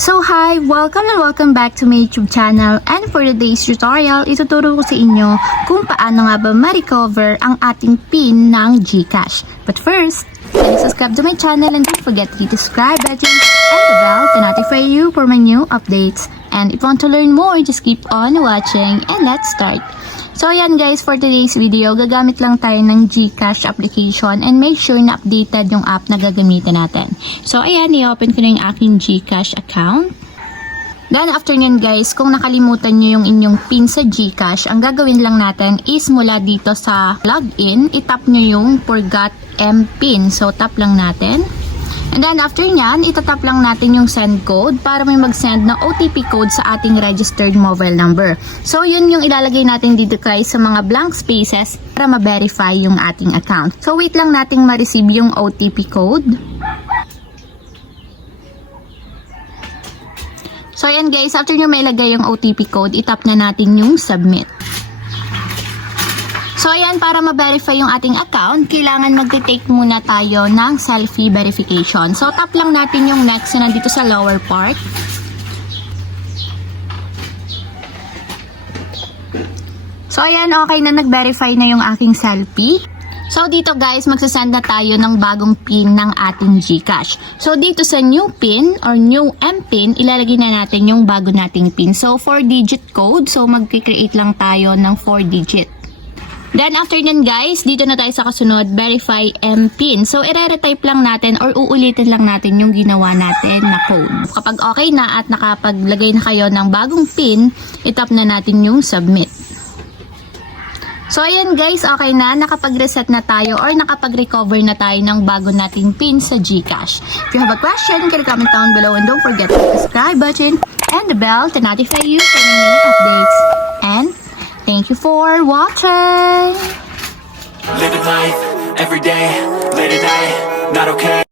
So hi! Welcome and welcome back to my YouTube channel, and for today's tutorial, ituturo ko sa inyo kung paano nga ba ma-recover ang ating PIN ng GCash. But first, please subscribe to my channel and don't forget to hit the subscribe button and the bell to notify you for my new updates. And if you want to learn more, just keep on watching and let's start. So ayan guys, for today's video, gagamit lang tayo ng GCash application and make sure na updated yung app na gagamitin natin. So ayan, i-open ko na yung aking GCash account. Then after nyan guys, kung nakalimutan nyo yung inyong PIN sa GCash, ang gagawin lang natin is mula dito sa login, itap nyo yung forgot MPIN. So tap lang natin. And then after nyan, itatap lang natin yung send code para may mag-send ng OTP code sa ating registered mobile number. So yun yung ilalagay natin dito guys sa mga blank spaces para ma-verify yung ating account. So wait lang nating ma-receive yung OTP code. So ayan guys, after nyo mailagay yung OTP code, itap na natin yung submit. So ayan, para ma-verify yung ating account, kailangan magte-take muna tayo ng selfie verification. So tap lang natin yung next na nandito sa lower part. So ayan, okay na, nag-verify na yung aking selfie. So dito guys, magsasend na tayo ng bagong PIN ng ating GCash. So dito sa new PIN or new MPIN, ilalagay na natin yung bago nating PIN. So 4-digit code, so mag-create lang tayo ng 4-digit. Then after nyan guys, dito na tayo sa kasunod, verify MPIN. So i-retype lang natin or uulitin lang natin yung ginawa natin na code. Kapag okay na at nakapaglagay na kayo ng bagong PIN, itap na natin yung submit. So ayan guys, okay na, nakapag-reset na tayo or nakapag-recover na tayo ng bago nating PIN sa GCash. If you have a question, you can comment down below and don't forget to hit the subscribe button and the bell to notify you for new updates. And thank you for watching! Living life, every day, late at night, not okay.